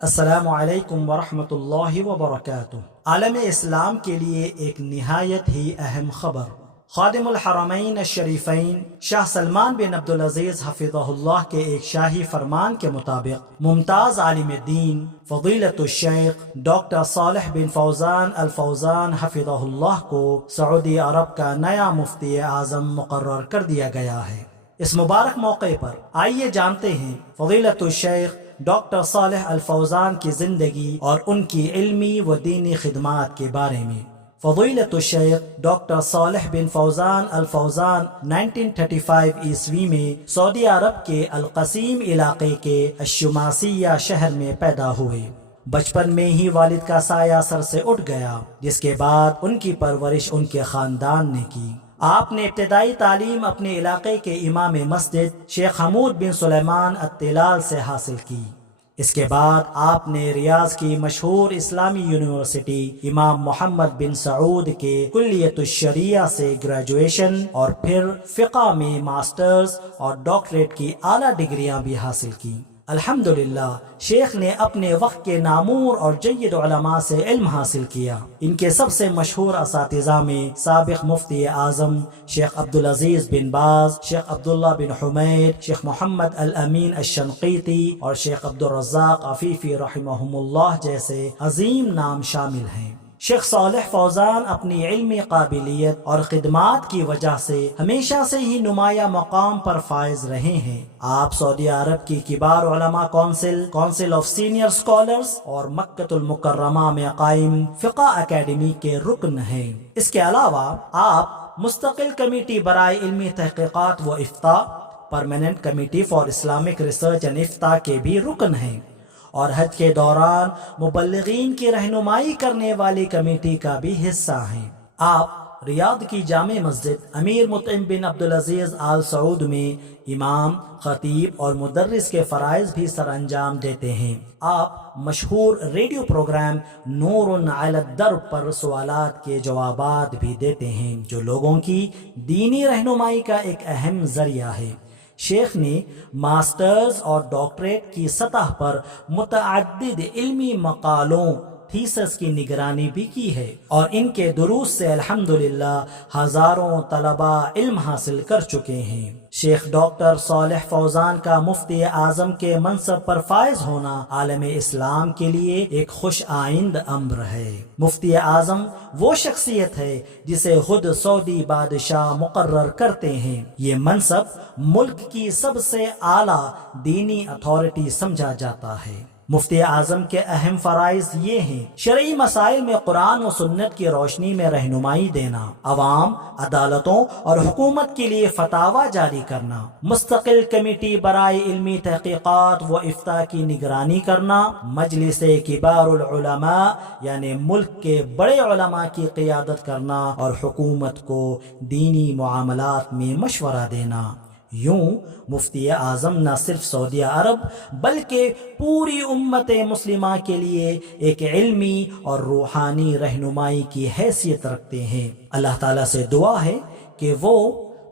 السلام علیکم ورحمۃ اللہ وبرکاتہ۔ عالم اسلام کے لیے ایک نہایت ہی اہم خبر۔ خادم الحرمین الشریفین شاہ سلمان بن عبدالعزیز حفظہ اللہ کے ایک شاہی فرمان کے مطابق ممتاز عالم دین فضیلت الشیخ ڈاکٹر صالح بن فوزان الفوزان حفظہ اللہ کو سعودی عرب کا نیا مفتی اعظم مقرر کر دیا گیا ہے۔ اس مبارک موقع پر آئیے جانتے ہیں فضیلت الشیخ ڈاکٹر صالح الفوزان کی زندگی اور ان کی علمی و دینی خدمات کے بارے میں۔ فضیلت الشیخ ڈاکٹر صالح بن فوزان الفوزان 1935 عیسوی میں سعودی عرب کے القصیم علاقے کے الشماسیہ شہر میں پیدا ہوئے۔ بچپن میں ہی والد کا سایہ سر سے اٹھ گیا، جس کے بعد ان کی پرورش ان کے خاندان نے کی۔ آپ نے ابتدائی تعلیم اپنے علاقے کے امام مسجد شیخ حمود بن سلیمان الطلال سے حاصل کی۔ اس کے بعد آپ نے ریاض کی مشہور اسلامی یونیورسٹی امام محمد بن سعود کے کلیت الشریعہ سے گریجویشن اور پھر فقہ میں ماسٹرز اور ڈاکٹریٹ کی اعلیٰ ڈگریاں بھی حاصل کی۔ الحمدللہ شیخ نے اپنے وقت کے نامور اور جید علماء سے علم حاصل کیا۔ ان کے سب سے مشہور اساتذہ میں سابق مفتی اعظم شیخ عبدالعزیز بن باز، شیخ عبداللہ بن حمید، شیخ محمد الامین الشنقیطی اور شیخ عبدالرزاق عفیفی رحمہم اللہ جیسے عظیم نام شامل ہیں۔ شیخ صالح فوزان اپنی علمی قابلیت اور خدمات کی وجہ سے ہمیشہ سے ہی نمایاں مقام پر فائز رہے ہیں۔ آپ سعودی عرب کی کبار علماء کونسل آف سینئر اسکالرز اور مکہ المکرمہ میں قائم فقہ اکیڈمی کے رکن ہیں۔ اس کے علاوہ آپ مستقل کمیٹی برائے علمی تحقیقات و افتاء permanent committee for Islamic research and افتاء کے بھی رکن ہیں، اور حج کے دوران مبلغین کی رہنمائی کرنے والی کمیٹی کا بھی حصہ ہیں۔ آپ ریاض کی جامع مسجد امیر مطعم بن عبدالعزیز آل سعود میں امام، خطیب اور مدرس کے فرائض بھی سر انجام دیتے ہیں۔ آپ مشہور ریڈیو پروگرام نور علی الدرب پر سوالات کے جوابات بھی دیتے ہیں، جو لوگوں کی دینی رہنمائی کا ایک اہم ذریعہ ہے۔ شیخ نے ماسٹرز اور ڈاکٹریٹ کی سطح پر متعدد علمی مقالوں تھیسس کی نگرانی بھی کی ہے، اور ان کے دروس سے الحمدللہ ہزاروں طلباء علم حاصل کر چکے ہیں۔ شیخ ڈاکٹر صالح فوزان کا مفتی اعظم کے منصب پر فائز ہونا عالم اسلام کے لیے ایک خوش آئند امر ہے۔ مفتی اعظم وہ شخصیت ہے جسے خود سعودی بادشاہ مقرر کرتے ہیں۔ یہ منصب ملک کی سب سے اعلیٰ دینی اتھارٹی سمجھا جاتا ہے۔ مفتی اعظم کے اہم فرائض یہ ہیں: شرعی مسائل میں قرآن و سنت کی روشنی میں رہنمائی دینا، عوام، عدالتوں اور حکومت کے لیے فتاوی جاری کرنا، مستقل کمیٹی برائے علمی تحقیقات و افتاء کی نگرانی کرنا، مجلس کبار العلماء یعنی ملک کے بڑے علماء کی قیادت کرنا، اور حکومت کو دینی معاملات میں مشورہ دینا۔ یوں مفتی اعظم نہ صرف سعودی عرب بلکہ پوری امت مسلمہ کے لیے ایک علمی اور روحانی رہنمائی کی حیثیت رکھتے ہیں۔ اللہ تعالیٰ سے دعا ہے کہ وہ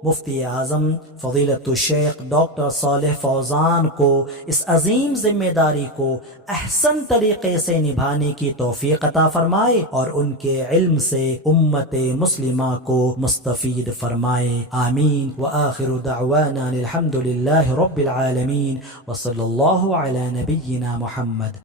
مفتی اعظم فضیلت الشیخ ڈاکٹر صالح فوزان کو اس عظیم ذمہ داری کو احسن طریقے سے نبھانے کی توفیق عطا فرمائے، اور ان کے علم سے امت مسلمہ کو مستفید فرمائے۔ آمین۔ وآخر دعوانا الحمد للہ رب العالمین، وصلی اللہ علی نبینا محمد۔